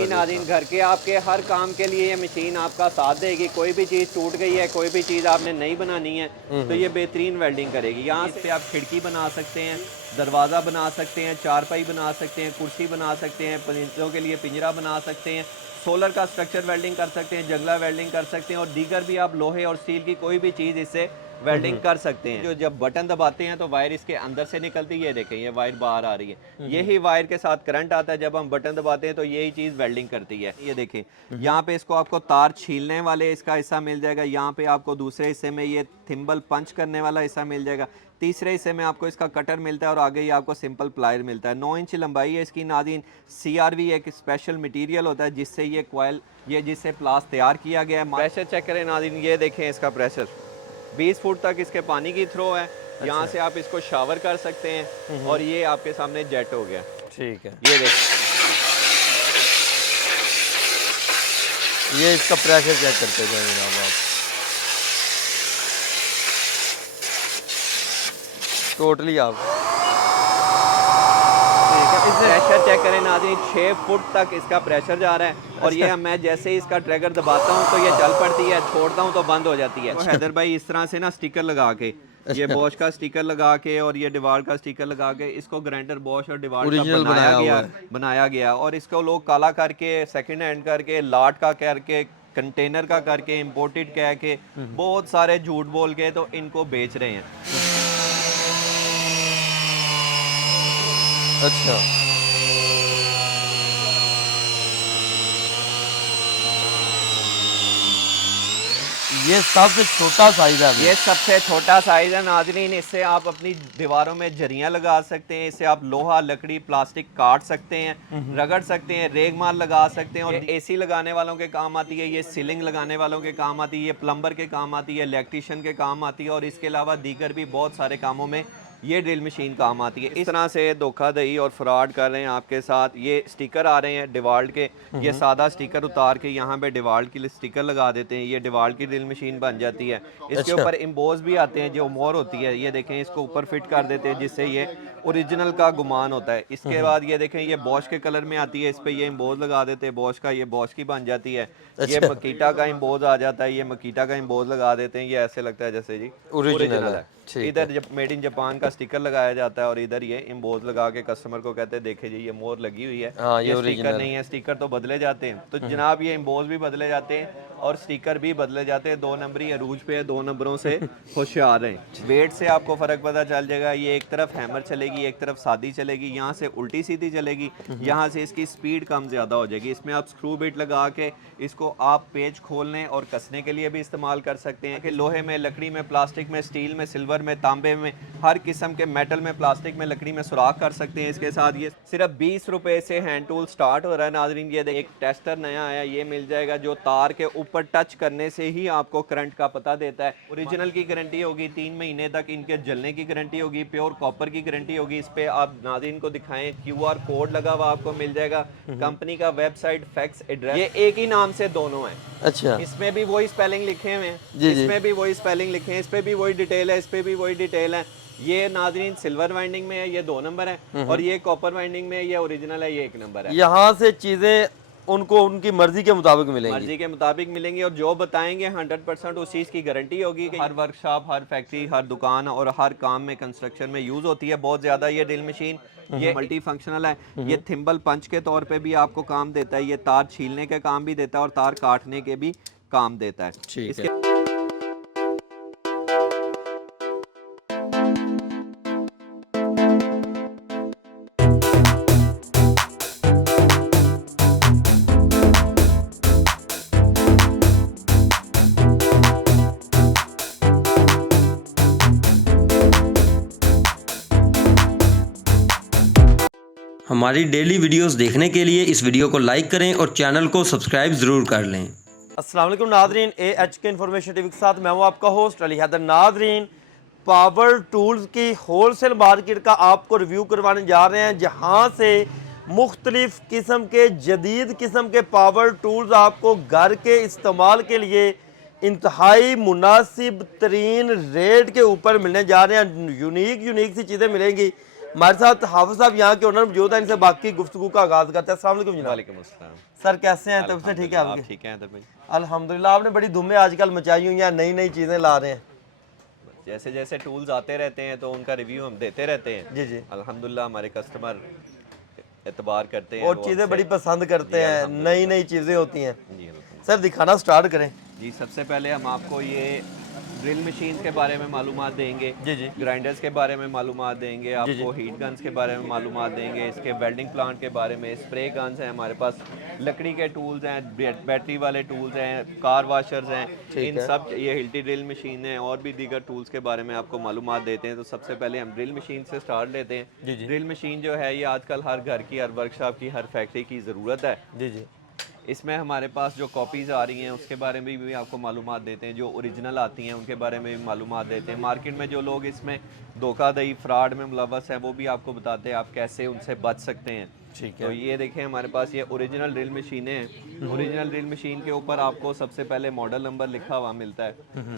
Machine नाज़रीन घर के आपके हर काम के लिए ये मशीन आपका साथ देगी। कोई भी चीज़ टूट गई है, कोई भी चीज़ आपने नई बनानी है तो ये बेहतरीन वेल्डिंग करेगी। यहाँ से आप खिड़की बना सकते हैं, दरवाज़ा बना सकते हैं, चारपाई बना सकते हैं, कुर्सी बना सकते हैं, परिंदों के लिए पिंजरा बना सकते हैं, सोलर का स्ट्रक्चर वेल्डिंग कर सकते हैं, जंगला वेल्डिंग कर सकते हैं और दीगर भी आप लोहे और स्टील की कोई भी चीज़ इससे वेल्डिंग कर सकते हैं। जो जब बटन दबाते हैं तो वायर इसके अंदर से निकलती है, ये देखें ये वायर बाहर आ रही है। यही वायर के साथ करंट आता है, जब हम बटन दबाते हैं तो यही चीज़ वेल्डिंग करती है। ये देखें यहाँ पे इसको आपको तार छीलने वाले इसका हिस्सा मिल जाएगा, यहाँ पे आपको दूसरे हिस्से में ये थिम्बल पंच करने वाला हिस्सा मिल जाएगा, तीसरे हिस्से में आपको इसका कटर मिलता है और आगे ही आपको सिंपल प्लायर मिलता है। 9 इंच लंबाई है इसकी नाज़रीन। CRV एक स्पेशल मटेरियल होता है जिससे ये कॉइल जिससे प्लास तैयार किया गया है। प्रेशर चेक करें नाज़रीन, ये देखें इसका प्रेशर 20 फुट तक इसके पानी की थ्रो है। यहाँ से आप इसको शावर कर सकते हैं और ये आपके सामने जेट हो गया। ठीक है, ये देखें, ये इसका प्रेशर चेक करते जाए जनाब आप। टोटली आप प्रेशर चेक करें नाज़रीन, 6 फुट तक इसका प्रेशर जा रहा है और ये मैं जैसे ही इसका ट्रैगर दबाता हूँ तो ये चल पड़ती है, छोड़ता हूँ तो बंद हो जाती है। हैदर भाई इस तरह से ना स्टिकर लगा के, ये बॉश का स्टिकर लगा के और ये डिवाल्ट का स्टिकर लगा के इसको ग्राइंडर बॉश और डिवाल्ट का बनाया गया और इसको लोग काला करके, सेकंड हैंड करके, लाट का करके, कंटेनर का करके, इम्पोर्टेड कह के, बहुत सारे झूठ बोल के तो इनको बेच रहे हैं। अच्छा, ये सबसे छोटा साइज है। ये सबसे छोटा साइज है नाज़रीन। इससे आप अपनी दीवारों में जरियां लगा सकते हैं, इससे आप लोहा, लकड़ी, प्लास्टिक काट सकते हैं, रगड़ सकते हैं, रेगमाल लगा सकते हैं और AC लगाने वालों के काम आती है, ये सीलिंग लगाने वालों के काम आती है, ये प्लम्बर के काम आती है, इलेक्ट्रीशियन के काम आती है और इसके अलावा दीगर भी बहुत सारे कामों में ये ड्रिल मशीन काम आती है। इस तरह से धोखाधड़ी और फ्रॉड कर रहे हैं आपके साथ। ये स्टिकर आ रहे हैं डिवाल्ट के, ये सादा स्टिकर उतार के यहाँ पे डिवाल्ट के लिए स्टिकर लगा देते हैं, ये डिवाल्ट की ड्रिल मशीन बन जाती है। इसके ऊपर इम्बोज भी आते हैं जो मोर होती है, ये देखें इसको ऊपर फिट कर देते हैं जिससे ये ओरिजिनल का गुमान होता है। इसके बाद ये देखें ये बॉश के कलर में आती है, इस पे ये इम्बोज लगा देते हैं बॉश का, ये बॉश की बन जाती है। ये मकीटा का इम्बोज आ जाता है, ये मकीटा का इम्बोज लगा देते हैं, ये ऐसे लगता है जैसे जी ओरिजिनल है। इधर जब मेड इन जापान का स्टिकर लगाया जाता है और इधर ये इम्बोज लगा के कस्टमर को कहते हैं देखे जी ये मोर लगी हुई है। ये स्टिकर नहीं है, स्टिकर तो बदले जाते हैं। तो जनाब ये इम्बोज भी बदले जाते हैं और स्टिकर भी बदले जाते हैं। 2 नंबरी अरूज पे 2 नंबरों से होशियार हैं। वेट से आपको फ़र्क पता चल जाएगा। ये एक तरफ हैमर चलेगी, एक तरफ सादी चलेगी, यहाँ से उल्टी सीधी चलेगी, यहाँ से इसकी स्पीड कम ज़्यादा हो जाएगी। इसमें आप स्क्रू बिट लगा के इसको आप पेच खोलने और कसने के लिए भी इस्तेमाल कर सकते हैं कि लोहे में, लकड़ी में, प्लास्टिक में, स्टील में, सिल्वर में, तांबे में, हर किस्म के मेटल में, प्लास्टिक में, लकड़ी में सुराख कर सकते हैं। इसके साथ ये सिर्फ 20 रुपए से हैंड टूल स्टार्ट हो रहा है नाजरीन। ये एक टेस्टर नया आया, ये मिल जाएगा जो तार के ऊपर टच करने से ही आपको करंट का पता देता है। ओरिजिनल की गारंटी होगी, 3 महीने तक इनके जलने की गारंटी होगी, प्योर कॉपर की गारंटी होगी। इस पे आप नाज़रीन को दिखाएं, QR कोड लगा हुआ आपको मिल जाएगा, कंपनी का वेबसाइट, फैक्स, एड्रेस, ये एक ही नाम से दोनों है। अच्छा, इसमें भी वही स्पेलिंग लिखे हुए हैं, इसमें भी वही स्पेलिंग लिखे हैं, इस पे भी वही डिटेल है, इस पे भी वही डिटेल है। ये नाज़रीन सिल्वर वाइंडिंग में है, ये 2 नंबर है और ये कॉपर वाइंडिंग में है, ये ओरिजिनल है, ये 1 नंबर है। यहाँ से चीजें उनको उनकी मर्जी के मुताबिक मिलेंगी, मर्जी के मुताबिक मिलेंगी और जो बताएंगे 100% उस चीज़ की गारंटी होगी कि हर वर्कशॉप, हर फैक्ट्री, हर दुकान और हर काम में, कंस्ट्रक्शन में यूज़ होती है बहुत ज़्यादा ये ड्रिल मशीन। ये मल्टी फंक्शनल है, ये थिम्बल पंच के तौर पे भी आपको काम देता है, ये तार छीलने के काम भी देता है और तार काटने के भी काम देता है। ठीक है। हमारी डेली वीडियोस देखने के लिए इस वीडियो को लाइक करें और चैनल को सब्सक्राइब ज़रूर कर लें। अस्सलाम वालेकुम नाजरीन, AHK इन्फॉर्मेशन टीवी के साथ मैं हूं आपका होस्ट अली हैदर। नाजरीन, पावर टूल्स की होलसेल मार्केट का आपको रिव्यू करवाने जा रहे हैं, जहां से मुख्तलिफ़ किस्म के जदीद किस्म के पावर टूल्स आपको घर के इस्तेमाल के लिए इंतहाई मुनासिब तरीन रेट के ऊपर मिलने जा रहे हैं। यूनिक सी चीज़ें मिलेंगी हमारे साथ हाफिज साहब यहाँ के ओनर मौजूद हैं, इनसे बाकी गुफ्तगू का आगाज करते हैं। अस्सलाम वालेकुम जनाब। वालेकुम अस्सलाम। सर कैसे हैं? तब से ठीक है आप आपके? ठीक हैं तो भाई? अल्हम्दुलिल्लाह। आपने बड़ी धूमें आजकल मचाई हुई हैं, नई नई चीज़ें ला रहे हैं। जैसे जैसे टूल्स आते रहते हैं तो उनका रिव्यू हम देते रहते हैं। जी जी। अल्हम्दुलिल्लाह हमारे कस्टमर एतबार करते हैं और वो चीज़ें हमसे। बड़ी पसंद करते हैं, नई नई चीज़ें होती हैं। जी अल्हम्दुलिल्लाह। सर दिखाना स्टार्ट करें। जी सबसे पहले हम आपको ये ड्रिल मशीन के बारे में मालूमात देंगे, जी जी। ग्राइंडर्स के बारे में मालूमात देंगे, जी जी। आपको हीट गन्स के बारे में मालूमात देंगे, इसके वेल्डिंग प्लांट के बारे में, स्प्रे गन्स हैं हमारे पास, लकड़ी के टूल्स हैं, बैटरी वाले टूल्स हैं, कार वाशर्स हैं, ठीक इन है। सब ये हिल्टी ड्रिल मशीन है और भी दीगर टूल्स के बारे में आपको मालूमात देते हैं। तो सबसे पहले हम ड्रिल मशीन से स्टार्ट लेते हैं। जी जी। ड्रिल मशीन जो है ये आजकल हर घर की, हर वर्कशॉप की, हर फैक्ट्री की ज़रूरत है। जी जी। इसमें हमारे पास जो कॉपीज़ आ रही हैं उसके बारे में भी आपको मालूमात देते हैं, जो ओरिजिनल आती हैं उनके बारे में भी मालूमात देते हैं। मार्केट में जो लोग इसमें धोखाधड़ी फ्रॉड में मुलव्वस हैं वो भी आपको बताते हैं आप कैसे उनसे बच सकते हैं। ठीक है। तो ये देखें हमारे पास ये ओरिजिनल ड्रिल मशीनें हैं। ओरिजिनल ड्रिल मशीन के ऊपर आपको सबसे पहले मॉडल नंबर लिखा हुआ मिलता है,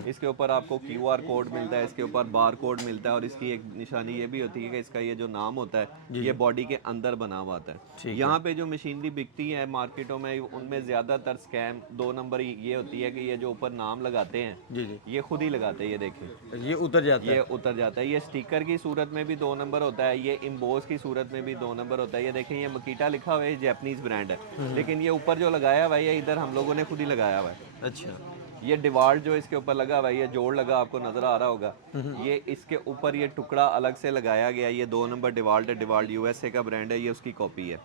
इसके ऊपर आपको QR कोड मिलता है, इसके ऊपर बार कोड मिलता है और इसकी एक निशानी ये भी होती है कि इसका ये जो नाम होता है ये बॉडी के अंदर बना हुआ आता है। यहाँ पे जो मशीनरी बिकती है मार्केटों में उनमें ज़्यादातर स्कैम 2 नंबर ये होती है कि ये जो ऊपर नाम लगाते हैं जी जी। ये खुद ही लगाते हैं। ये देखें ये उतर जाता है। ये उतर जाता है। ये स्टिकर की सूरत में भी 2 नंबर होता है, ये इम्बोज की सूरत में भी 2 नंबर होता है। ये देखें ये मकीटा लिखा हुआ है, जैपनीज ब्रांड है, लेकिन ये ऊपर जो लगाया हुआ है ये इधर हम लोगों ने खुद ही लगाया हुआ है। अच्छा। ये डिवाल्ट जो इसके ऊपर लगा हुआ है, ये जोड़ लगा आपको नजर आ रहा होगा, ये इसके ऊपर ये टुकड़ा अलग से लगाया गया है। ये 2 नंबर डिवाल्ट है, डिवाल्ट USA का ब्रांड है, ये उसकी कॉपी है।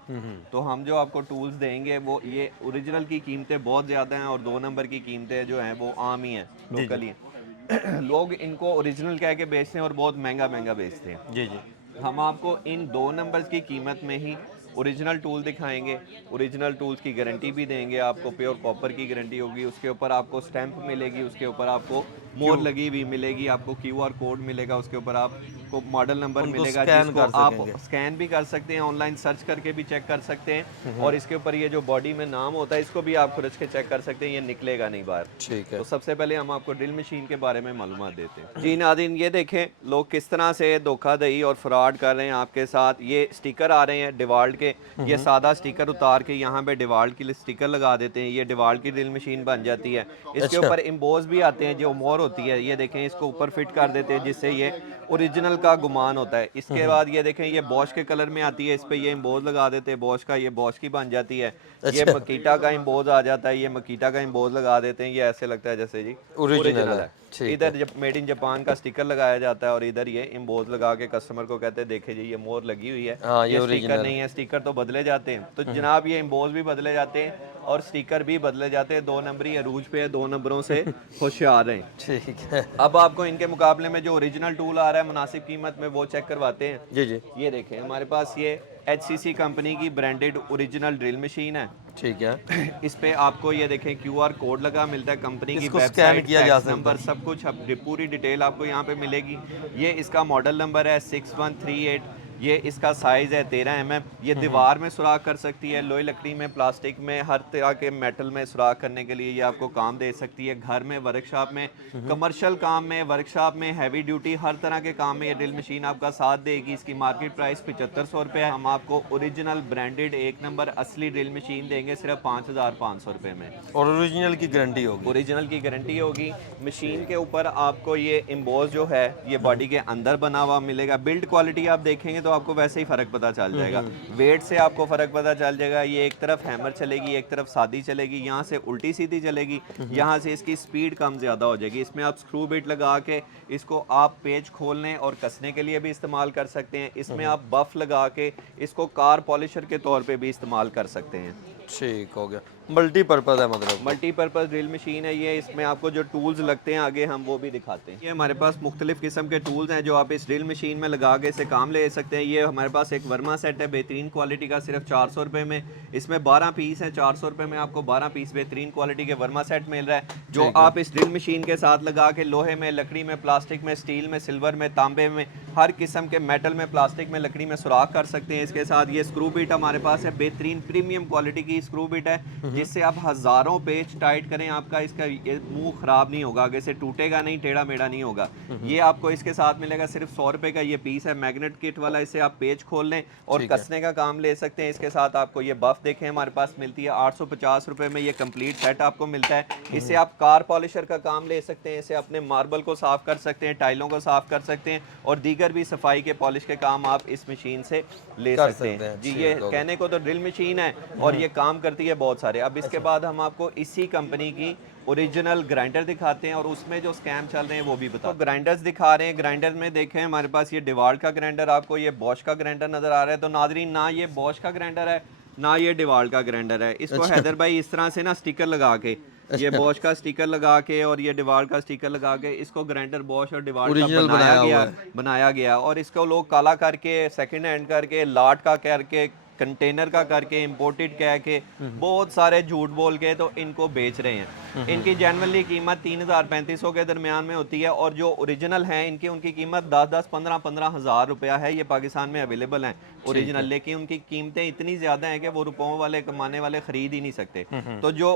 तो हम जो आपको टूल्स देंगे वो ये ओरिजिनल की कीमतें बहुत ज़्यादा हैं और 2 नंबर की कीमतें जो हैं वो आम ही हैं, लोकल ही हैं। लोग इनको ओरिजिनल कह के बेचते हैं और बहुत महंगा महंगा बेचते हैं। जी जी। हम आपको इन 2 नंबर्स की कीमत में ही ओरिजिनल टूल दिखाएंगे। ओरिजिनल टूल्स की गारंटी भी देंगे आपको, प्योर कॉपर की गारंटी होगी, उसके ऊपर आपको स्टैंप मिलेगी, उसके ऊपर आपको मोहर लगी हुई मिलेगी, आपको QR कोड मिलेगा, उसके ऊपर आपको मॉडल नंबर मिलेगा जिसको आप स्कैन भी कर सकते हैं, ऑनलाइन सर्च करके भी चेक कर सकते हैं और इसके ऊपर ये जो बॉडी में नाम होता है इसको भी आप खुरच के चेक कर सकते हैं, ये निकलेगा नहीं बाहर। ठीक है। तो सबसे पहले हम आपको ड्रिल मशीन के बारे में मालूमात देते हैं। जी नाज़रीन ये देखें लोग किस तरह से धोखाधड़ी और फ्रॉड कर रहे हैं आपके साथ। ये स्टिकर आ रहे हैं डिवाल्ट के, ये सादा स्टिकर उतार के यहाँ पे डिवाल्ट की स्टिकर लगा देते हैं, ये डिवाल्ट की ड्रिल मशीन बन जाती है। इसके ऊपर इम्बोज भी आते हैं जो मोहर होती है, ये देखें इसको ऊपर फिट कर देते हैं जिससे ये ओरिजिनल का गुमान होता है। इसके बाद ये देखें ये बॉश के कलर में आती है, इस पे ये इम्बोज लगा देते हैं बॉश का, ये बॉश की बन जाती है। ये मकीटा का इम्बोज आ जाता है, ये मकीटा का इम्बोज लगा देते हैं, ये ऐसे लगता है जैसे जी ओरिजिनल है। इधर जब मेड इन जापान का स्टिकर लगाया जाता है और इधर ये इम्बोज लगा के कस्टमर को कहते हैं देखे जी ये मोहर लगी हुई है, ये स्टिकर नहीं है, स्टिकर तो बदले जाते हैं। तो जनाब ये इम्बोज भी बदले जाते हैं और स्टिकर भी बदले जाते हैं। 2 नंबरी अरूज पे है, 2 नंबरों से होशियार रहें। ठीक है। अब आपको इनके मुकाबले में जो ओरिजिनल टूल आ रहा है मुनासिब कीमत में वो चेक करवाते हैं। जी जी। ये देखें हमारे पास ये HCC कंपनी की ब्रांडेड ओरिजिनल ड्रिल मशीन है। ठीक है। इस पे आपको ये देखें QR कोड लगा मिलता है, कंपनी की इसको वेबसाइट, स्कैन किया जा सकता है। नंबर सब कुछ, अब पूरी डिटेल आपको यहाँ पे मिलेगी। ये इसका मॉडल नंबर है 6138, ये इसका साइज़ है 13 mm। ये दीवार में सुराख कर सकती है, लोहे लकड़ी में, प्लास्टिक में, हर तरह के मेटल में सुराख करने के लिए ये आपको काम दे सकती है। घर में, वर्कशॉप में, कमर्शियल काम में, वर्कशॉप में, हैवी ड्यूटी हर तरह के काम में ये ड्रिल मशीन आपका साथ देगी। इसकी मार्केट प्राइस 7500 रुपये है। हम आपको ओरिजिनल ब्रांडेड 1 नंबर असली ड्रिल मशीन देंगे सिर्फ 5500 रुपये में और ओरिजिनल की गारंटी होगी। ओरिजिनल की गारंटी होगी। मशीन के ऊपर आपको ये इम्बोज जो है ये बॉडी के अंदर बना हुआ मिलेगा। बिल्ड क्वालिटी आप देखेंगे तो आपको वैसे ही फ़र्क पता चल जाएगा, वेट से आपको फ़र्क पता चल जाएगा। ये एक तरफ हैमर चलेगी, एक तरफ सादी चलेगी, यहाँ से उल्टी सीधी चलेगी, यहाँ से इसकी स्पीड कम ज़्यादा हो जाएगी। इसमें आप स्क्रू बिट लगा के इसको आप पेच खोलने और कसने के लिए भी इस्तेमाल कर सकते हैं। इसमें आप बफ लगा के इसको कार पॉलिशर के तौर पे भी इस्तेमाल कर सकते हैं। ठीक हो गया, मल्टीपर्पज़ है मतलब। मल्टीपर्पज़ ड्रिल मशीन है ये। इसमें आपको जो टूल्स लगते हैं आगे हम वो भी दिखाते हैं। ये हमारे पास मुख्तलिफ़ किस्म के टूल्स हैं जो आप इस ड्रिल मशीन में लगा के इसे काम ले सकते हैं। ये हमारे पास एक वर्मा सेट है बेहतरीन क्वालिटी का, सिर्फ 400 रुपये में। इसमें 12 पीस हैं, 400 रुपये में आपको 12 पीस बेहतरीन क्वालिटी के वर्मा सेट मिल रहा है जो आप इस ड्रिल मशीन के साथ लगा के लोहे में, लकड़ी में, प्लास्टिक में, स्टील में, सिल्वर में, तांबे में, हर किस्म के मेटल में, प्लास्टिक में, लकड़ी में सुराख कर सकते हैं। इसके साथ ये स्क्रू बीट हमारे पास है बेहतरीन प्रीमियम क्वालिटी की, की स्क्रू बिट है जिससे आप हजारों पेच टाइट करें, आपका इसका ये मुंह खराब नहीं होगा, आगे से टूटेगा नहीं, टेढ़ा मेढ़ा नहीं होगा। ये आपको इसके साथ मिलेगा सिर्फ 100 रुपए का ये पीस है, मैग्नेट किट वाला। इससे आप पेच खोल लें और कसने का काम ले सकते हैं। इसके साथ आपको ये बफ देखें हमारे पास मिलती है 850 रुपए में, ये कंप्लीट सेट आपको मिलता है। इससे आप कार पॉलिशर का काम ले सकते हैं, इससे अपने मार्बल को साफ कर सकते हैं, टाइलों को साफ कर सकते हैं और दीगर भी सफाई के पॉलिश के काम आप इस मशीन से ले सकते हैं जी। ये कहने को तो ड्रिल मशीन है और ये काम करती है बहुत सारे। अब इसके बाद हम आपको इसी कंपनी की ओरिजिनल ग्राइंडर दिखाते हैं और उसमें जो स्कैम चल रहे हैं वो भी बताओ। तो ग्राइंडर्स दिखा रहे हैं, ग्राइंडर में देखें हमारे पास ये डिवाल्ट का ग्राइंडर, आपको ये बॉश का ग्राइंडर नजर आ रहा है। तो नादरीन, ना ये बॉश का ग्राइंडर है ना ये डिवाल्ट का ग्राइंडर है। इसको हैदर भाई इस तरह से ना स्टिकर लगा के, ये बॉश का स्टिकर लगा के और ये डिवाल्ट का स्टिकर लगा के इसको ग्राइंडर बॉश और डिवाल्ट का बनाया गया और इसको लोग काला करके, सेकंड हैंड करके, लाट का करके, कंटेनर का करके, इंपोर्टेड कह के बहुत सारे झूठ बोल के तो इनको बेच रहे हैं। इनकी जनरली कीमत 3000-3500 के दरमियान में होती है और जो ओरिजिनल हैं इनकी उनकी कीमत 10-10, 15-15 हज़ार रुपया है। ये पाकिस्तान में अवेलेबल हैं ओरिजिनल, लेकिन उनकी कीमतें इतनी ज़्यादा हैं कि वो रुपयों वाले कमाने वाले खरीद ही नहीं सकते। तो जो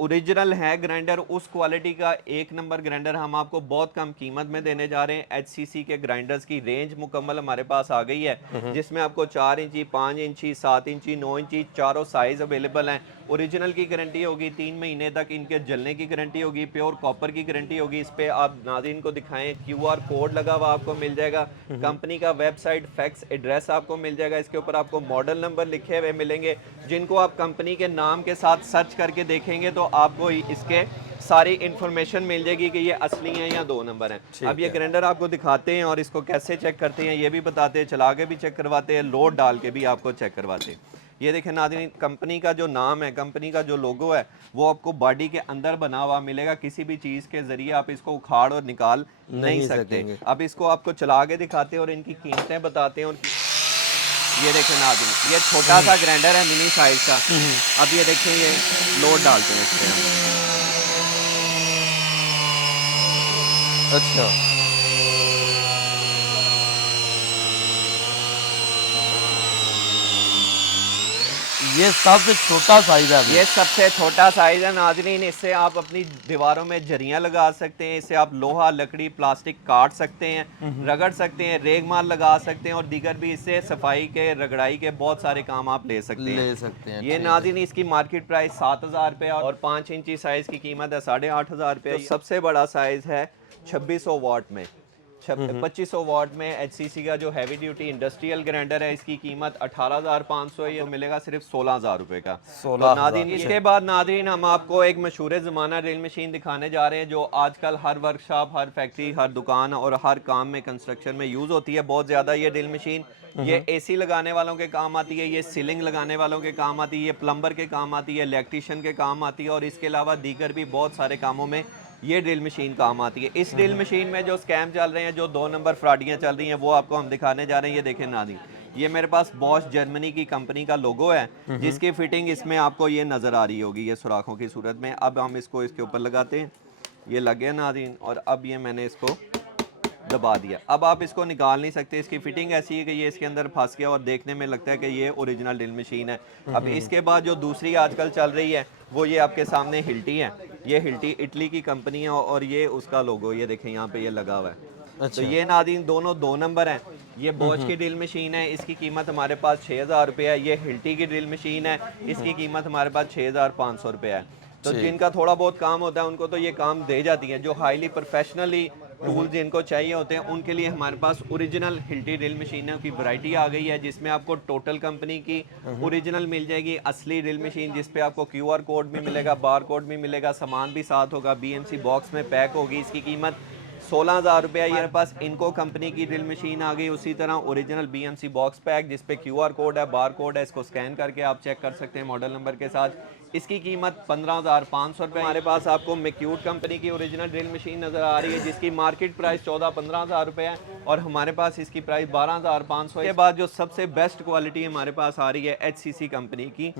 ओरिजिनल है ग्राइंडर, उस क्वालिटी का एक नंबर ग्राइंडर हम आपको बहुत कम कीमत में देने जा रहे हैं। HCC के ग्राइंडर्स की रेंज मुकम्मल हमारे पास आ गई है जिसमें आपको 4 इंची, 5 इंची, 7 इंची, 9 इंची चारों साइज अवेलेबल हैं। ओरिजिनल की गारंटी होगी 3 महीने तक, इनके जलने की गारंटी होगी, प्योर कॉपर की गारंटी होगी। इस पे आप नाज़रीन को दिखाएं, QR कोड लगा हुआ आपको मिल जाएगा, कंपनी का वेबसाइट, फैक्स एड्रेस आपको मिल जाएगा। इसके ऊपर आपको मॉडल नंबर लिखे हुए मिलेंगे जिनको आप कंपनी के नाम के साथ सर्च करके देखेंगे तो आपको इसके सारी इंफॉर्मेशन मिल जाएगी कि ये असली हैं या 2 नंबर हैं। अब ये ग्राइंडर आपको दिखाते हैं और इसको कैसे चेक करते हैं ये भी बताते हैं, चला के भी चेक करवाते हैं, लोड डाल के भी आपको चेक करवाते हैं। ये देखें नाज़रीन, कंपनी का जो नाम है, कंपनी का जो लोगो है वो आपको बॉडी के अंदर बना हुआ मिलेगा। किसी भी चीज़ के ज़रिए आप इसको उखाड़ और निकाल नहीं सकते। अब इसको आपको चला के दिखाते हैं और इनकी कीमतें बताते हैं। ये देखें नाज़रीन, ये छोटा सा ग्राइंडर है मिनी साइज का। अब ये देखें, ये लोड डालते हैं इस पर। अच्छा, ये सबसे छोटा साइज है। ये सबसे छोटा साइज है नाज़रीन। इससे आप अपनी दीवारों में जरियां लगा सकते हैं, इससे आप लोहा, लकड़ी, प्लास्टिक काट सकते हैं, रगड़ सकते हैं, रेगमाल लगा सकते हैं और दीगर भी इससे सफाई के, रगड़ाई के बहुत सारे काम आप ले सकते हैं। ये नाज़रीन इसकी मार्केट प्राइस 7000 रुपये और 5 इंची साइज की कीमत है 8500 रुपये। सबसे बड़ा साइज है 2600 वाट में, 2500 वाट में HCC का जो हैवी ड्यूटी इंडस्ट्रियल ग्राइंडर है, इसकी कीमत 18500 ये मिलेगा सिर्फ 16000 रुपए का। तो नाज़रीन, इसके बाद नाज़रीन हम आपको एक मशहूर ज़माना ड्रिल मशीन दिखाने जा रहे हैं जो आजकल हर वर्कशॉप, हर फैक्ट्री, हर दुकान और हर काम में, कंस्ट्रक्शन में यूज़ होती है बहुत ज़्यादा। ये ड्रिल मशीन ये AC लगाने वालों के काम आती है, ये सीलिंग लगाने वालों के काम आती है, ये प्लम्बर के काम आती है, इलेक्ट्रीशियन के काम आती है और इसके अलावा दीगर भी बहुत सारे कामों में ये ड्रिल मशीन काम आती है। इस ड्रिल मशीन में जो स्कैम चल रहे हैं, जो 2 नंबर फ्रॉडियाँ चल रही हैं, वो आपको हम दिखाने जा रहे हैं। ये देखें नाज़रीन, ये मेरे पास बॉश जर्मनी की कंपनी का लोगो है जिसकी फिटिंग इसमें आपको ये नज़र आ रही होगी, ये सुराखों की सूरत में। अब हम इसको इसके ऊपर लगाते हैं, ये लग गया नाज़रीन और अब ये मैंने इसको दबा दिया। अब आप इसको निकाल नहीं सकते, इसकी फिटिंग ऐसी है कि ये इसके अंदर फंस गया और देखने में लगता है कि ये ओरिजिनल ड्रिल मशीन है। अब इसके बाद जो दूसरी आजकल चल रही है वो ये आपके सामने हिल्टी है। ये हिल्टी इटली की कंपनी है और ये उसका लोगो ये देखें यहाँ पे ये लगा हुआ है। अच्छा। तो ये नाज़रीन दोनों 2 नंबर हैं। ये बॉश की ड्रिल मशीन है, इसकी कीमत हमारे पास 6000 रुपये है। ये हिल्टी की ड्रिल मशीन है, इसकी कीमत हमारे पास 6500 रुपये है। तो जिनका थोड़ा बहुत काम होता है उनको तो ये काम दे जाती है। जो हाईली प्रोफेशनली टूल जिनको चाहिए होते हैं उनके लिए हमारे पास ओरिजिनल हिल्टी ड्रिल मशीनों की वैरायटी आ गई है जिसमें आपको टोटल कंपनी की ओरिजिनल मिल जाएगी, असली ड्रिल मशीन जिस पे आपको QR कोड भी मिलेगा, बार कोड भी मिलेगा, सामान भी साथ होगा, BMC बॉक्स में पैक होगी। इसकी कीमत 16000 रुपये। हमारे पास इनको कंपनी की ड्रिल मशीन आ गई, उसी तरह ओरिजिनल BMC बॉक्स पैक जिस पे QR कोड है, बार कोड है, इसको स्कैन करके आप चेक कर सकते हैं मॉडल नंबर के साथ। इसकी कीमत 15500 रुपये। हमारे पास आपको मैक्यूट कंपनी की ओरिजिनल ड्रिल मशीन नज़र आ रही है जिसकी मार्केट प्राइस 14-15 हज़ार रुपये है और हमारे पास इसकी प्राइस 12500 है। के बाद जो सबसे बेस्ट क्वालिटी हमारे पास आ रही है HCC कंपनी की,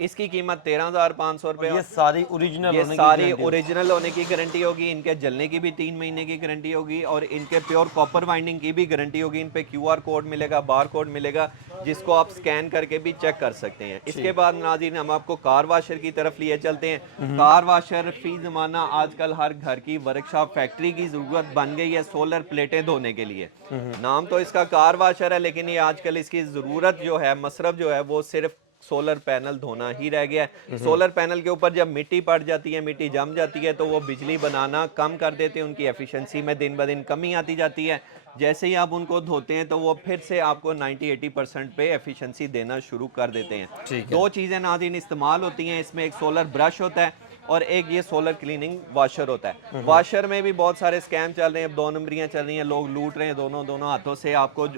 इसकी कीमत 13,500 रुपये। ये सारी ओरिजिनल ये होने की सारी गारंटी ओरिजिनल होने की गारंटी होगी, इनके जलने की भी 3 महीने की गारंटी होगी और इनके प्योर कॉपर वाइंडिंग की भी गारंटी होगी। इन पे QR कोड मिलेगा, बार कोड मिलेगा, जिसको आप स्कैन करके भी चेक कर सकते हैं। इसके बाद नाज़रीन हम आपको कार वाशर की तरफ लिए चलते हैं। कार वाशर फी ज़माना आजकल हर घर की वर्कशॉप फैक्ट्री की ज़रूरत बन गई है सोलर प्लेटें धोने के लिए। नाम तो इसका कार वाशर है, लेकिन ये आजकल इसकी ज़रूरत जो है, मसरफ जो है, वो सिर्फ सोलर पैनल धोना ही रह गया है। सोलर पैनल के ऊपर जब मिट्टी पड़ जाती है, मिट्टी जम जाती है, तो वो बिजली बनाना कम कर देते हैं, उनकी एफिशिएंसी में दिन ब दिन कमी आती जाती है। जैसे ही आप उनको धोते हैं तो वो फिर से आपको 90-80% पे एफिशिएंसी देना शुरू कर देते हैं। दो चीज़ें नाज़रीन इस्तेमाल होती हैं इसमें, एक सोलर ब्रश होता है और एक ये सोलर क्लीनिंग वाशर होता है। वाशर में भी बहुत सारे स्कैम चल रहे हैं, 2 नंबरियाँ चल रही हैं, लोग लूट रहे हैं दोनों हाथों से। आपको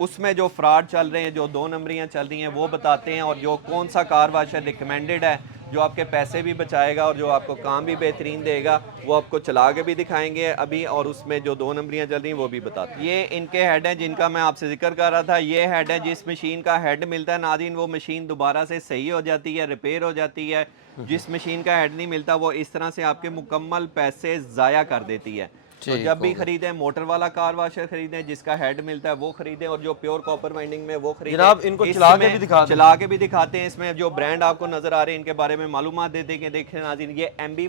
उसमें जो फ्रॉड चल रहे हैं, जो 2 नंबरियाँ चल रही हैं, वो बताते हैं, और जो कौन सा कार वाशर रिकमेंडेड है, जो आपके पैसे भी बचाएगा और जो आपको काम भी बेहतरीन देगा, वो आपको चला के भी दिखाएंगे अभी, और उसमें जो 2 नंबरियाँ चल रही हैं वो भी बताते हैं। ये इनके हेड हैं जिनका मैं आपसे जिक्र कर रहा था। ये हेड है, जिस मशीन का हेड मिलता है नाज़रीन, वो मशीन दोबारा से सही हो जाती है, रिपेयर हो जाती है। जिस मशीन का हेड नहीं मिलता, वो इस तरह से आपके मुकम्मल पैसे ज़ाया कर देती है। तो जब भी खरीदें मोटर वाला कार वाशर खरीदें, जिसका हेड मिलता है वो खरीदें, और जो प्योर कॉपर वाइंडिंग में वो खरीदें। जनाब इनको चला के भी दिखाते हैं। इसमें जो ब्रांड आपको नजर आ रहे हैं, इनके बारे में मालूमात दे देंगे। देखें नाज़रीन, ये MB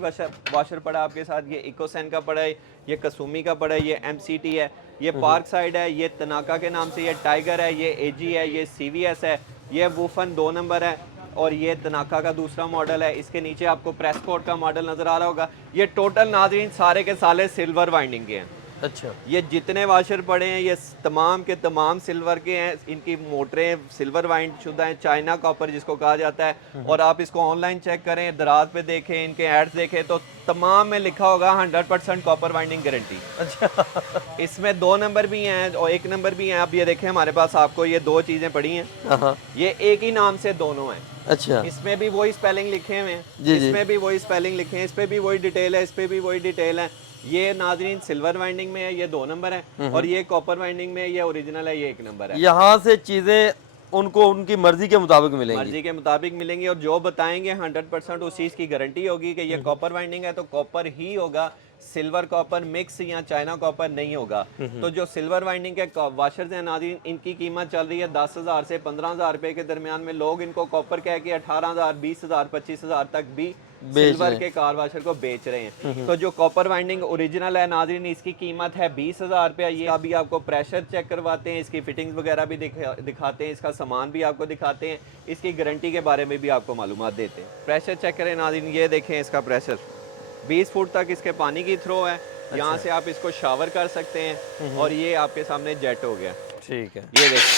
वाशर पड़ा आपके साथ, ये इकोसन का पड़ा है, ये कसूमी का पड़ा है, ये MCT है, ये पार्क साइड है, ये तनाका के नाम से, ये टाइगर है, ये AG है, ये CVS है, ये वूफन 2 नंबर है, और ये तनाका का दूसरा मॉडल है। इसके नीचे आपको प्रेसकोट का मॉडल नजर आ रहा होगा। ये टोटल नाज़रीन सारे के सारे सिल्वर वाइंडिंग के हैं। अच्छा, ये जितने वाशर पड़े हैं ये तमाम के तमाम सिल्वर के हैं। इनकी मोटरें सिल्वर वाइंड शुदा हैं, चाइना कॉपर जिसको कहा जाता है। और आप इसको ऑनलाइन चेक करें, दराज पे देखें, इनके एड्स देखें, तो तमाम में लिखा होगा 100% कॉपर वाइंडिंग गारंटी। अच्छा इसमें 2 नंबर भी हैं और 1 नंबर भी हैं। आप ये देखें, हमारे पास आपको ये 2 चीज़ें पड़ी हैं, ये एक ही नाम से दोनों हैं। अच्छा, इसमें भी वही स्पेलिंग लिखे हुए हैं, इसमें भी वही स्पेलिंग लिखे हैं, इस पे भी वही डिटेल है, इस पे भी वही डिटेल है। ये नाज़रीन सिल्वर वाइंडिंग में है, ये 2 नंबर है, और ये कॉपर वाइंडिंग में, ये ओरिजिनल है, ये 1 नंबर है। यहाँ से चीजें उनको उनकी मर्जी के मुताबिक मिलेंगी, मर्जी के मुताबिक मिलेंगी, और जो बताएंगे 100% उस चीज़ की गारंटी होगी कि ये कॉपर वाइंडिंग है तो कॉपर ही होगा, सिल्वर कॉपर मिक्स या चाइना कॉपर नहीं होगा। तो जो सिल्वर वाइंडिंग के वाशर्स हैं नाज़रीन, इनकी कीमत चल रही है 10,000 से 15,000 रुपए के दरमियान में। लोग इनको कॉपर कह के 18,000, 20,000, 25,000 तक भी सिल्वर के कार वाशर को बेच रहे हैं। तो जो कॉपर वाइंडिंग ओरिजिनल है नाज़रीन, इसकी कीमत है 20,000 रुपया। ये अभी आपको प्रेशर चेक करवाते हैं, इसकी फिटिंग्स वगैरह भी दिखाते हैं, इसका सामान भी आपको दिखाते हैं, इसकी गारंटी के बारे में भी आपको मालूमात देते हैं। प्रेशर चेक करें नाज़रीन, ये देखें इसका प्रेशर 20 फुट तक इसके पानी की थ्रो है। यहाँ से आप इसको शावर कर सकते हैं, और ये आपके सामने जेट हो गया। ठीक है, ये देखें,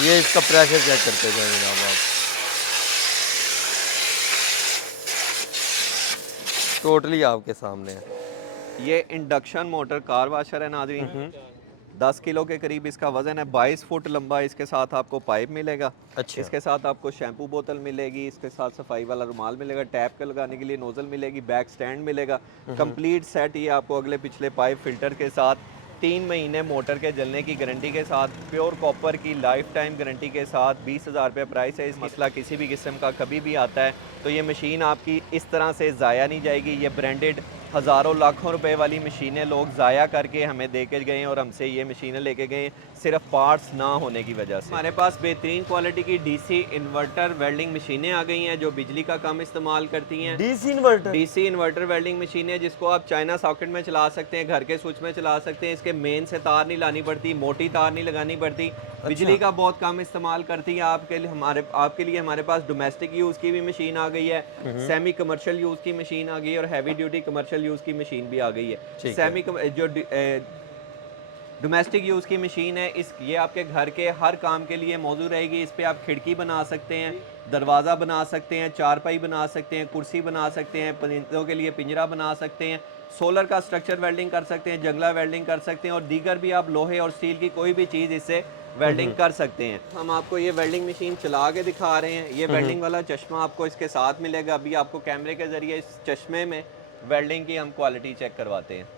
ये इसका प्रेशर चेक करते जाए जनाब आप। टोटली आपके सामने है। ये इंडक्शन मोटर कार वाशर है नाज़रीन, 10 किलो के करीब इसका वजन है, 22 फुट लंबा। इसके साथ आपको पाइप मिलेगा, अच्छा, इसके साथ आपको शैम्पू बोतल मिलेगी, इसके साथ सफाई वाला रुमाल मिलेगा, टैप के लगाने के लिए नोजल मिलेगी, बैक स्टैंड मिलेगा, कंप्लीट सेट। ये आपको अगले पिछले पाइप फिल्टर के साथ 3 महीने मोटर के जलने की गारंटी के साथ, प्योर कॉपर की लाइफ टाइम गारंटी के साथ 20,000 रुपये प्राइस है। इस मसला किसी भी किस्म का कभी भी आता है तो ये मशीन आपकी इस तरह से ज़ाया नहीं जाएगी। ये ब्रांडेड हज़ारों लाखों रुपए वाली मशीनें लोग ज़ाया करके हमें दे के गए और हमसे ये मशीनें लेके गए सिर्फ पार्ट्स ना होने की वजह से। हमारे पास बेहतरीन क्वालिटी की DC इन्वर्टर वेल्डिंग मशीनें आ गई हैं जो बिजली का काम इस्तेमाल करती हैं। DC इन्वर्टर वेल्डिंग मशीनें जिसको आप चाइना सॉकेट में चला सकते हैं, घर के स्विच में चला सकते हैं। इसके मेन से तार नहीं लानी पड़ती, मोटी तार नहीं लगानी पड़ती, बिजली का बहुत कम इस्तेमाल करती है। आपके लिए हमारे पास डोमेस्टिक यूज़ की भी मशीन आ गई है, सेमी कमर्शियल यूज़ की मशीन आ गई है, और हैवी ड्यूटी कमर्शियल यूज़ की मशीन भी आ गई है। जो डोमेस्टिक यूज़ की मशीन है, ये आपके घर के हर काम के लिए मौजूद रहेगी। इस पर आप खिड़की बना सकते हैं, दरवाज़ा बना सकते हैं, चारपाई बना सकते हैं, कुर्सी बना सकते हैं, परिंदों के लिए पिंजरा बना सकते हैं, सोलर का स्ट्रक्चर वेल्डिंग कर सकते हैं, जंगला वेल्डिंग कर सकते हैं, और दीगर भी आप लोहे और स्टील की कोई भी चीज़ इससे वेल्डिंग कर सकते हैं। हम आपको ये वेल्डिंग मशीन चला के दिखा रहे हैं। ये वेल्डिंग वाला चश्मा आपको इसके साथ मिलेगा। अभी आपको कैमरे के ज़रिए इस चश्मे में वेल्डिंग की हम क्वालिटी चेक करवाते हैं।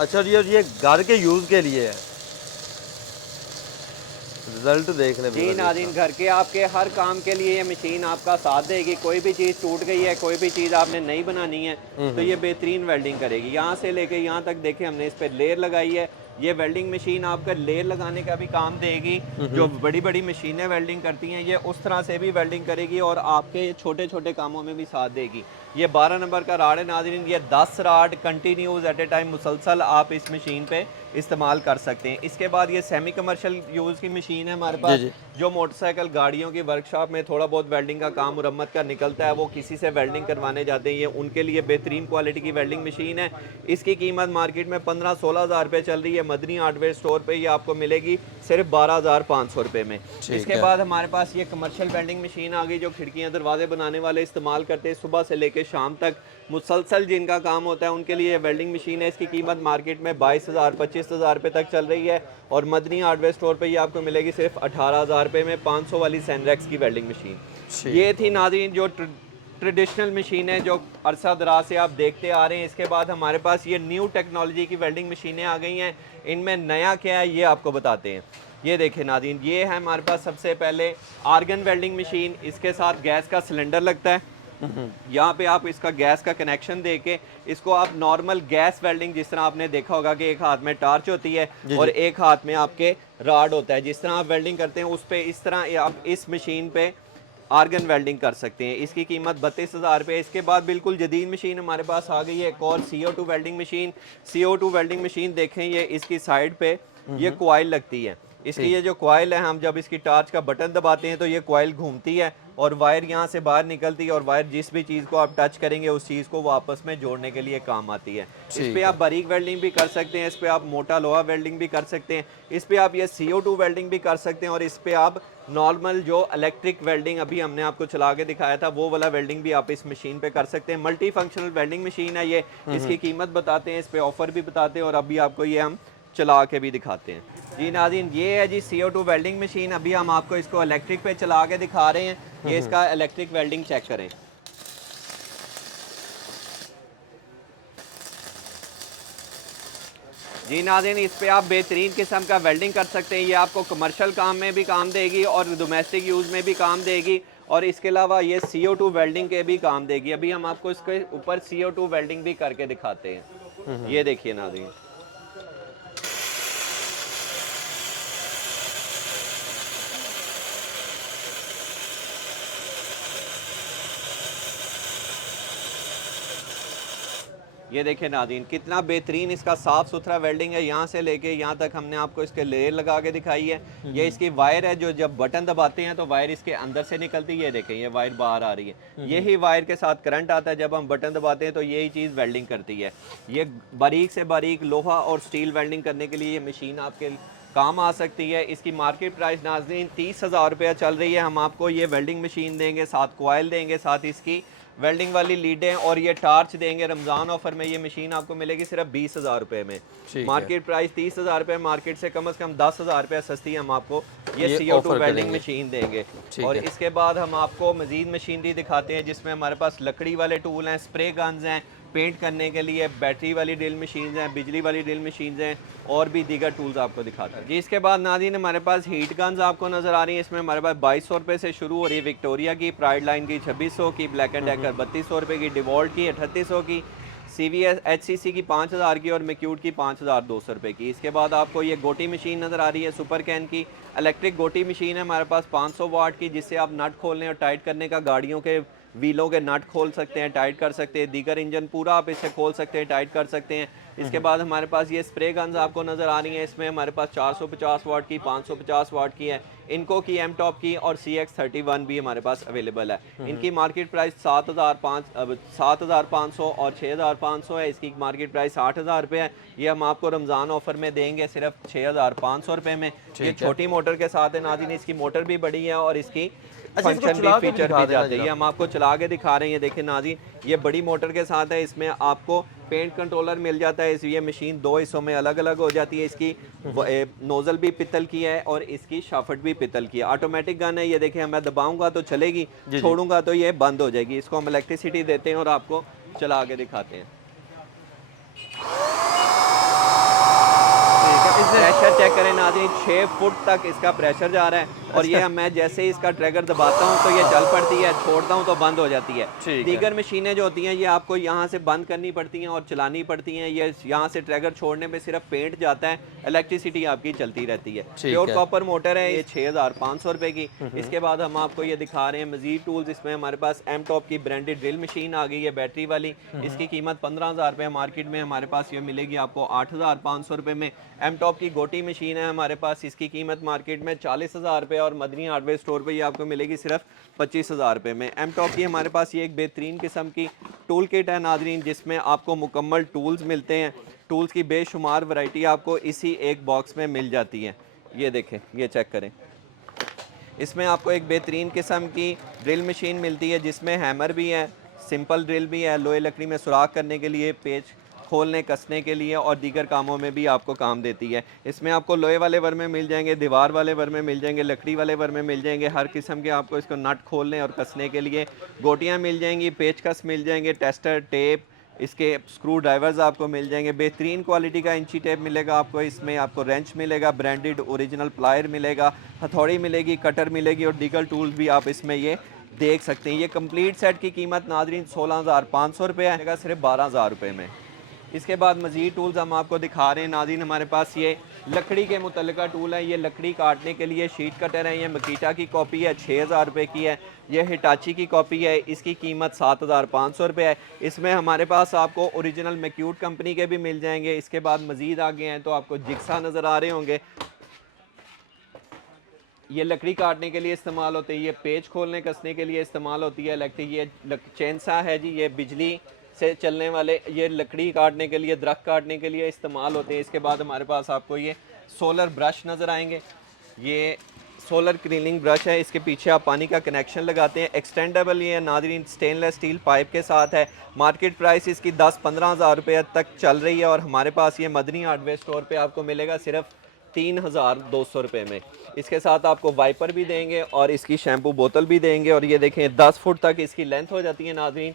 अच्छा जी, और ये घर के यूज़ के लिए है, रिजल्ट देखने जी नाज़रीन, घर के आपके हर काम के लिए ये मशीन आपका साथ देगी। कोई भी चीज़ टूट गई है, कोई भी चीज़ आपने नई बनानी है तो ये बेहतरीन वेल्डिंग करेगी। यहाँ से लेके यहाँ तक देखें हमने इस पर लेयर लगाई है। ये वेल्डिंग मशीन आपका लेयर लगाने का भी काम देगी। जो बड़ी बड़ी मशीनें वेल्डिंग करती हैं ये उस तरह से भी वेल्डिंग करेगी और आपके छोटे छोटे कामों में भी साथ देगी। ये 12 नंबर का राड है नाज़रीन, ये 10 राड कंटिन्यूस एट ए टाइम मुसलसल आप इस मशीन पे इस्तेमाल कर सकते हैं। इसके बाद ये सेमी कमर्शियल यूज़ की मशीन है हमारे पास, जो मोटरसाइकिल गाड़ियों की वर्कशॉप में थोड़ा बहुत वेल्डिंग का काम मुरम्मत का निकलता है, वो किसी से वेल्डिंग करवाने जाते हैं, ये उनके लिए बेहतरीन क्वालिटी की वेल्डिंग मशीन है। इसकी कीमत मार्केट में 15-16 हज़ार रुपये चल रही है। मदनी हार्डवेयर स्टोर पे ये आपको मिलेगी सिर्फ 12,500 रुपये में। इसके बाद हमारे पास ये कमर्शियल वेल्डिंग मशीन आ गई, जो खिड़कियाँ दरवाजे बनाने वाले इस्तेमाल करते हैं सुबह से लेकर शाम तक, मुसलसल जिनका काम होता है उनके लिए वेल्डिंग मशीन है। इसकी कीमत मार्केट में 22,000 25,000 रुपये तक चल रही है और मदनी हार्डवेयर स्टोर पे ये आपको मिलेगी सिर्फ 18,000 रुपये में 500 वाली सैनरेक्स की वेल्डिंग मशीन। ये थी नाज़रीन जो ट्रेडिशनल मशीन है जो अरसा दराज से आप देखते आ रहे हैं। इसके बाद हमारे पास ये न्यू टेक्नोलॉजी की वेल्डिंग मशीनें आ गई हैं। इनमें नया क्या है ये आपको बताते हैं। ये देखें नाज़रीन, ये है हमारे पास सबसे पहले आर्गन वेल्डिंग मशीन। इसके साथ गैस का सिलेंडर लगता है। यहाँ पे आप इसका गैस का कनेक्शन दे के इसको आप नॉर्मल गैस वेल्डिंग, जिस तरह आपने देखा होगा कि एक हाथ में टार्च होती है और एक हाथ में आपके राड होता है, जिस तरह आप वेल्डिंग करते हैं उस पे इस तरह आप इस मशीन पे आर्गन वेल्डिंग कर सकते हैं। इसकी कीमत 32,000 रुपये। इसके बाद बिल्कुल जदीद मशीन हमारे पास आ गई है एक और CO2 welding machine. CO2 welding machine देखें, ये इसकी साइड पे ये कॉइल लगती है। इसकी ये जो कॉइल है, हम जब इसकी टार्च का बटन दबाते हैं तो ये कॉइल घूमती है और वायर यहाँ से बाहर निकलती है और वायर जिस भी चीज़ को आप टच करेंगे उस चीज़ को वो आपस में जोड़ने के लिए काम आती है। इस पे आप बारीक वेल्डिंग भी कर सकते हैं, इस पे आप मोटा लोहा वेल्डिंग भी कर सकते हैं, इस पे आप ये CO2 वेल्डिंग भी कर सकते हैं और इस पे आप नॉर्मल जो इलेक्ट्रिक वेल्डिंग अभी हमने आपको चला के दिखाया था वो वाला वेल्डिंग भी आप इस मशीन पे कर सकते हैं। मल्टी फंक्शनल वेल्डिंग मशीन है ये। इसकी कीमत बताते हैं, इस पे ऑफर भी बताते हैं और अभी आपको ये हम चला के भी दिखाते हैं। जी नाज़रीन, ये है जी CO2 वेल्डिंग मशीन। अभी हम आपको इसको इलेक्ट्रिक पे चला के दिखा रहे हैं। ये इसका इलेक्ट्रिक वेल्डिंग चेक करें। जी नाज़रीन, इस पे आप बेहतरीन किस्म का वेल्डिंग कर सकते हैं। ये आपको कमर्शियल काम में भी काम देगी और डोमेस्टिक यूज़ में भी काम देगी और इसके अलावा ये CO2 वेल्डिंग के भी काम देगी। अभी हम आपको इसके ऊपर CO2 वेल्डिंग भी करके दिखाते हैं। ये देखिए नाज़रीन, ये देखें नाज़रीन, कितना बेहतरीन इसका साफ़ सुथरा वेल्डिंग है। यहाँ से लेके यहाँ तक हमने आपको इसके लेयर लगा के दिखाई है। ये इसकी वायर है, जो जब बटन दबाते हैं तो वायर इसके अंदर से निकलती है। ये देखें, ये वायर बाहर आ रही है। यही वायर के साथ करंट आता है, जब हम बटन दबाते हैं तो यही चीज़ वेल्डिंग करती है। ये बारीक से बारीक लोहा और स्टील वेल्डिंग करने के लिए ये मशीन आपके काम आ सकती है। इसकी मार्केट प्राइस नाज़रीन 30,000 रुपया चल रही है। हम आपको ये वेल्डिंग मशीन देंगे, साथ कोयल देंगे, साथ इसकी वेल्डिंग वाली लीडें और ये टार्च देंगे। रमज़ान ऑफर में ये मशीन आपको मिलेगी सिर्फ 20,000 रुपये में। मार्केट प्राइस 30,000 रुपये, मार्केट से कम 10,000 रुपये सस्ती हम आपको ये CO2 वेल्डिंग मशीन देंगे। और इसके बाद हम आपको मज़ीद मशीनरी दिखाते हैं जिसमें हमारे पास लकड़ी वाले टूल हैं, स्प्रे गन्स हैं पेंट करने के लिए, बैटरी वाली ड्रिल मशीन हैं, बिजली वाली ड्रिल मशीन हैं और भी दीगर टूल्स आपको दिखाते हैं। जी, इसके बाद नाज़रीन हमारे पास हीट गन्स आपको नज़र आ रही हैं। इसमें हमारे पास 2200 रुपये से शुरू हो रही है, विक्टोरिया की, प्राइड लाइन की 2600 की, ब्लैक एंड डेकर 3200 रुपये की, डिवॉल्ट की 3800 की, CVS HCC की 5000 की और मैक्यूट की 5200 रुपये की। इसके बाद आपको ये गोटी मशीन नज़र आ रही है, सुपर कैन की इलेक्ट्रिक गोटी मशीन है हमारे पास 500 वाट की, जिससे आप नट खोलने और टाइट करने का, गाड़ियों के व्हीलों के नट खोल सकते हैं, टाइट कर सकते हैं, दीगर इंजन पूरा आप इससे खोल सकते हैं, टाइट कर सकते हैं। इसके बाद हमारे पास ये स्प्रे गन्स आपको नज़र आ रही हैं। इसमें हमारे पास 450 वाट की, 550 वाट की है, इनको की, एम टॉप की और CX31 भी हमारे पास अवेलेबल है। इनकी मार्केट प्राइस 7,500 और 6,500 है। इसकी मार्केट प्राइस 8,000 रुपये है। ये हम आपको रमज़ान ऑफर में देंगे सिर्फ 6,500 रुपये में। ये छोटी मोटर के साथ है नाज़रीन, इसकी मोटर भी बड़ी है और इसकी फंक्शन भी, फीचर भी जाते हैं। ये हम आपको चला के दिखा रहे हैं। ये देखें नाज़रीन, ये बड़ी मोटर के साथ है। इसमें आपको पेंट कंट्रोलर मिल जाता है। ये मशीन 2 हिस्सों में अलग अलग हो जाती है। इसकी नोज़ल भी पित्तल की है और इसकी शाफ्ट भी पित्तल की है। ऑटोमेटिक गन है। ये देखें, मैं दबाऊंगा तो चलेगी, छोड़ूंगा तो ये बंद हो जाएगी। इसको हम इलेक्ट्रिसिटी देते हैं और आपको चला के दिखाते हैं। प्रेशर चेक करें नाज़रीन, 6 फुट तक इसका प्रेशर जा रहा है और ये मैं जैसे ही इसका ट्रैगर दबाता हूँ तो ये चल पड़ती है, छोड़ता हूँ तो बंद हो जाती है। दीगर मशीनें जो होती हैं ये आपको यहाँ से बंद करनी पड़ती हैं और चलानी पड़ती हैं। ये यहाँ से ट्रैगर छोड़ने पे सिर्फ पेंट जाता है, इलेक्ट्रिसिटी आपकी चलती रहती है। प्योर कॉपर मोटर है, ये 6500 रुपए की। इसके बाद हम आपको ये दिखा रहे हैं मजीद टूल्स। इसमें हमारे पास एम टॉप की ब्रांडेड ड्रिल मशीन आ गई है, बैटरी वाली। इसकी कीमत 15,000 रुपये, मार्केट में हमारे पास ये मिलेगी आपको 8,500 रुपये में। एम टॉप की गोटी मशीन है हमारे पास, इसकी कीमत मार्केट में 40,000 रुपये और मदनी हार्डवेयर स्टोर पे ये आपको मिलेगी सिर्फ 25,000 रुपये में। एम टॉप की हमारे पास ये एक बेहतरीन किस्म की टूल किट है नाजरीन, जिसमें आपको मुकम्मल टूल्स मिलते हैं। टूल्स की बेशुमार वैरायटी आपको इसी एक बॉक्स में मिल जाती है। ये देखें, ये चेक करें। इसमें आपको एक बेहतरीन किस्म की ड्रिल मशीन मिलती है जिसमें हैमर भी है, सिंपल ड्रिल भी है, लोहे लकड़ी में सुराख करने के लिए, पेच खोलने कसने के लिए और दीगर कामों में भी आपको काम देती है। इसमें आपको लोहे वाले वर में मिल जाएंगे, दीवार वाले वर में मिल जाएंगे, लकड़ी वाले वर में मिल जाएंगे। हर किस्म के आपको इसको नट खोलने और कसने के लिए गोटियाँ मिल जाएंगी, पेचकस मिल जाएंगे, टेस्टर, टेप, इसके स्क्रू ड्राइवर्स आपको मिल जाएंगे। बेहतरीन क्वालिटी का इंची टेप मिलेगा आपको, इसमें आपको रेंच मिलेगा, ब्रांडेड ओरिजिनल प्लायर मिलेगा, हथौड़ी मिलेगी, कटर मिलेगी और दीगर टूल्स भी आप इसमें ये देख सकते हैं। ये कंप्लीट सेट की कीमत नाजरीन 16,500 रुपये है, सिर्फ 12,000 रुपये में। इसके बाद मज़ीद टूल्स हम आपको दिखा रहे हैं नाज़रीन। हमारे पास ये लकड़ी के मुतल्लिका टूल है, ये लकड़ी काटने के लिए शीट कटर है। ये मकीटा की कॉपी है, 6,000 रुपये की है। ये हिटाची की कॉपी है, इसकी कीमत 7,500 रुपये है। इसमें हमारे पास आपको ओरिजिनल मैक्यूट कंपनी के भी मिल जाएंगे। इसके बाद मज़ीद आगे हैं तो आपको जिक्सा नज़र आ रहे होंगे, ये लकड़ी काटने के लिए इस्तेमाल होते हैं। ये पेच खोलने कसने के लिए इस्तेमाल होती है इलेक्ट्रिक। ये चेनसा है जी, ये बिजली से चलने वाले, ये लकड़ी काटने के लिए, दरख्त काटने के लिए इस्तेमाल होते हैं। इसके बाद हमारे पास आपको ये सोलर ब्रश नज़र आएंगे, ये सोलर क्लीनिंग ब्रश है। इसके पीछे आप पानी का कनेक्शन लगाते हैं, एक्सटेंडेबल ये नाज़रीन स्टेनलेस स्टील पाइप के साथ है। मार्केट प्राइस इसकी 10-15 हज़ार रुपये तक चल रही है और हमारे पास ये मदनी हार्डवेयर स्टोर पे आपको मिलेगा सिर्फ 3,200 रुपये में। इसके साथ आपको वाइपर भी देंगे और इसकी शैम्पू बोतल भी देंगे। और ये देखें 10 फुट तक इसकी लेंथ हो जाती है नाज़रीन।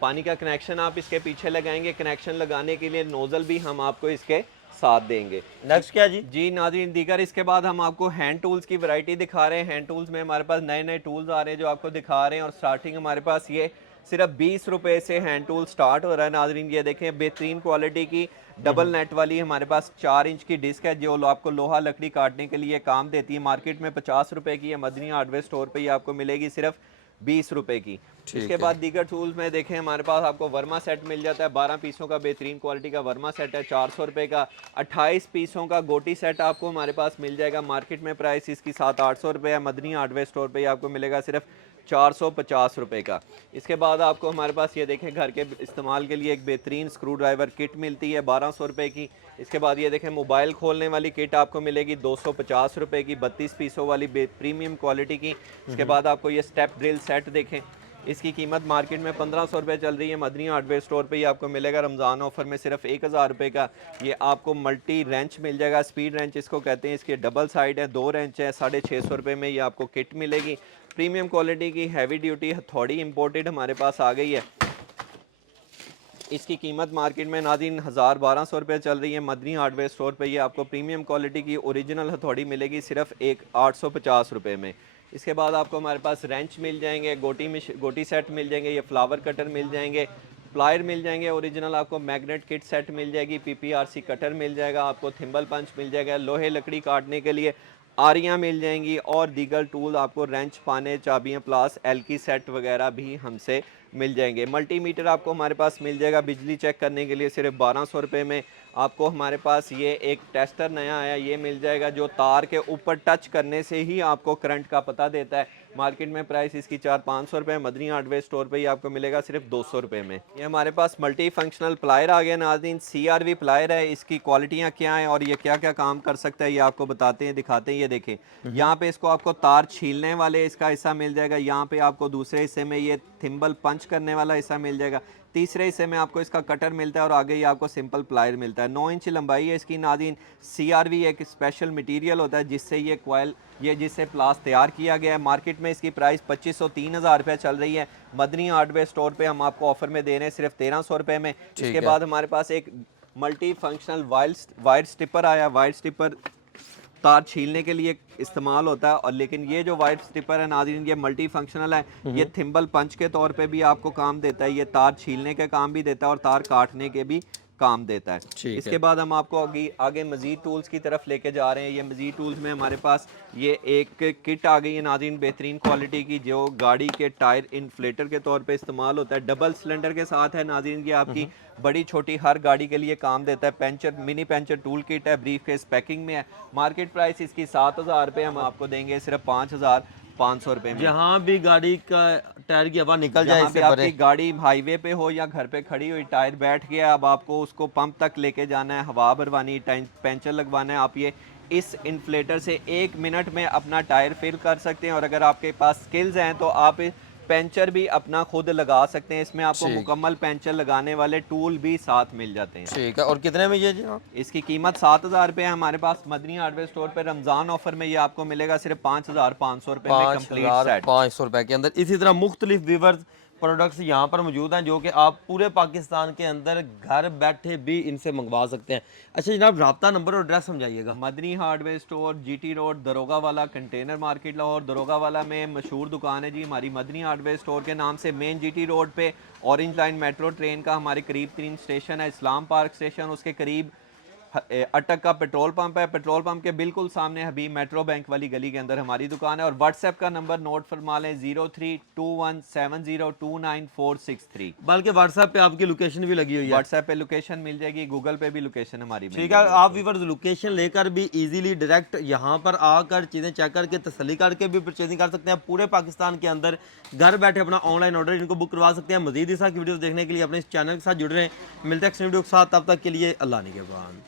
पानी का कनेक्शन आप इसके पीछे लगाएंगे, कनेक्शन लगाने के लिए नोज़ल भी हम आपको इसके साथ देंगे। नेक्स्ट क्या जी? जी नाज़रीन, दीगर इसके बाद हम आपको हैंड टूल्स की वैरायटी दिखा रहे हैं। हैंड टूल्स में हमारे पास नए नए टूल्स आ रहे हैं जो आपको दिखा रहे हैं और स्टार्टिंग हमारे पास ये सिर्फ 20 रुपये से हैंड टूल स्टार्ट हो रहा है नाज़रीन। ये देखें बेहतरीन क्वालिटी की डबल नेट वाली हमारे पास 4 इंच की डिस्क है जो आपको लोहा लकड़ी काटने के लिए काम देती है। मार्केट में 50 रुपये की है, मदनी हार्डवेयर स्टोर पे ये आपको मिलेगी सिर्फ 20 रुपये की। इसके बाद दीगर टूल्स में देखें हमारे पास आपको वर्मा सेट मिल जाता है, 12 पीसों का बेहतरीन क्वालिटी का वर्मा सेट है 400 रुपये का। 28 पीसों का गोटी सेट आपको हमारे पास मिल जाएगा, मार्केट में प्राइस इसकी 700-800 रुपये है, मदनी हार्डवेयर स्टोर पे आपको मिलेगा सिर्फ 450 रुपये का। इसके बाद आपको हमारे पास ये देखें घर के इस्तेमाल के लिए एक बेहतरीन स्क्रू ड्राइवर किट मिलती है 1200 रुपये की। इसके बाद ये देखें मोबाइल खोलने वाली किट आपको मिलेगी 250 रुपये की, 32 पीसों वाली प्रीमियम क्वालिटी की। इसके बाद आपको ये स्टेप ड्रिल सेट देखें, इसकी कीमत मार्केट में 1500 रुपये चल रही है, मदनी हार्डवेयर स्टोर पे ये आपको मिलेगा रमज़ान ऑफर में सिर्फ 1000 रुपये का। ये आपको मल्टी रेंच मिल जाएगा, स्पीड रेंच इसको कहते हैं। इसके डबल साइड है, 2 रेंच है, 650 रुपये में ये आपको किट मिलेगी। प्रीमियम क्वालिटी की हैवी ड्यूटी हथौड़ी इंपोर्टेड हमारे पास आ गई है। इसकी कीमत मार्केट में नाज़रीन 1000-1200 रुपये चल रही है, मदनी हार्डवेयर स्टोर पे ये आपको प्रीमियम क्वालिटी की ओरिजिनल हथौड़ी मिलेगी सिर्फ 850 रुपये में। इसके बाद आपको हमारे पास रेंच मिल जाएंगे, गोटी सेट मिल जाएंगे, ये फ्लावर कटर मिल जाएंगे, प्लायर मिल जाएंगे ओरिजिनल, आपको मैग्नेट किट सेट मिल जाएगी, PPRC कटर मिल जाएगा, आपको थिम्बल पंच मिल जाएगा, लोहे लकड़ी काटने के लिए आरियाँ मिल जाएंगी और दीगर टूल आपको रेंच, पाने, चाबियाँ, प्लास, एलकी सेट वगैरह भी हमसे मिल जाएंगे। मल्टीमीटर आपको हमारे पास मिल जाएगा बिजली चेक करने के लिए सिर्फ 1200 रुपये में। आपको हमारे पास ये एक टेस्टर नया आया, ये मिल जाएगा जो तार के ऊपर टच करने से ही आपको करंट का पता देता है। मार्केट में प्राइस इसकी 400-500 रुपये, मदनी हार्डवेयर स्टोर पे ही आपको मिलेगा सिर्फ 200 रुपये में। ये हमारे पास मल्टी फंक्शनल प्लायर आ गया नाज़रीन, CRV प्लायर है। इसकी क्वालिटियाँ क्या हैं और ये क्या क्या काम कर सकता है ये आपको बताते हैं, दिखाते हैं। ये देखें यहाँ पे इसको आपको तार छीलने वाले इसका हिस्सा मिल जाएगा, यहाँ पे आपको दूसरे हिस्से में ये थिम्बल पंच करने वाला हिस्सा मिल जाएगा, तीसरे हिस्से में आपको इसका कटर मिलता है और आगे ही आपको सिंपल प्लायर मिलता है। 9 इंच लंबाई है इसकी नाज़रीन। CRV एक स्पेशल मटेरियल होता है जिससे ये कॉइल, ये जिससे प्लास तैयार किया गया है। मार्केट में इसकी प्राइस 2500-3000 रुपये चल रही है, मदनी हार्डवेयर स्टोर पे हम आपको ऑफर में दे रहे हैं सिर्फ 1300 रुपये में। इसके बाद हमारे पास एक मल्टी फंक्शनल वायर स्टिपर आया। वायर स्टिपर तार छीलने के लिए इस्तेमाल होता है, और लेकिन ये जो वायर स्टिपर है नाज़रीन ये मल्टी फंक्शनल है। ये थिम्बल पंच के तौर पे भी आपको काम देता है, ये तार छीलने के काम भी देता है और तार काटने के भी काम देता है। इसके बाद हम आपको आगे मज़ीद टूल्स की तरफ लेके जा रहे हैं। ये मज़ीद टूल्स में हमारे पास ये एक किट आ गई है नाज़रीन बेहतरीन क्वालिटी की, जो गाड़ी के टायर इन्फ्लेटर के तौर पे इस्तेमाल होता है। डबल सिलेंडर के साथ है नाज़रीन, ये आपकी बड़ी छोटी हर गाड़ी के लिए काम देता है। Puncture mini puncture tool kit है, ब्रीफ केस पैकिंग में है। मार्केट प्राइस इसकी 7,000 रुपये, हम आपको देंगे सिर्फ 5,500 रुपये में। जहाँ भी गाड़ी का टायर की हवा निकल जाए इससे आपकी गाड़ी हाईवे पे हो या घर पे खड़ी हुई, टायर बैठ गया, अब आपको उसको पंप तक लेके जाना है, हवा भरवानी, पेंचर लगवाना है, आप ये इस इन्फ्लेटर से 1 मिनट में अपना टायर फिल कर सकते हैं। और अगर आपके पास स्किल्स हैं तो आप पेंचर भी अपना खुद लगा सकते हैं। इसमें आपको मुकम्मल पेंचर लगाने वाले टूल भी साथ मिल जाते हैं। ठीक है, और कितने में ये जी? इसकी कीमत 7,000 रुपये है। हमारे पास मदनी हार्डवेयर स्टोर पे रमजान ऑफर में ये आपको मिलेगा सिर्फ 5,500 रुपये में कंप्लीट सेट। 5,500 रुपए के अंदर। इसी तरह मुख्तलिफ वीवर्स प्रोडक्ट्स यहाँ पर मौजूद हैं जो कि आप पूरे पाकिस्तान के अंदर घर बैठे भी इनसे मंगवा सकते हैं। अच्छा जनाब, राब्ता नंबर और एड्रेस समझाइएगा। Madni hardware store, GT road, दरोगा वाला, कंटेनर मार्केट लाहौर। दरोगा वाला में मशहूर दुकान है जी हमारी मदनी हार्डवेयर स्टोर के नाम से। मेन जीटी रोड पे ऑरेंज लाइन मेट्रो ट्रेन का हमारे करीब 3 स्टेशन है। इस्लाम पार्क स्टेशन, उसके करीब अटक का पेट्रोल पंप है। पेट्रोल पंप के बिल्कुल सामने हबीब मेट्रो बैंक वाली गली के अंदर हमारी दुकान है। और व्हाट्सएप का नंबर नोट फरमा लें 0321702946 बल्कि व्हाट्सएप पे आपकी लोकेशन भी लगी हुई है। व्हाट्सएप पे लोकेशन मिल जाएगी, गूगल पे भी लोकेशन हमारी मिल ठीक है, आप व्यूअर्स लोकेशन लेकर भी इजीली डायरेक्ट यहाँ पर आकर चीज़ें चेक करके तसल्ली करके भी परचेजिंग कर सकते हैं। पूरे पाकिस्तान के अंदर घर बैठे अपना ऑनलाइन ऑर्डर इनको बुक करवा सकते हैं। मजीद इस वीडियो देखने के लिए अपने इस चैनल के साथ जुड़ रहे हैं। मिलते हैं नेक्स्ट वीडियो के साथ, तब तक के लिए अल्लाह निगहबान।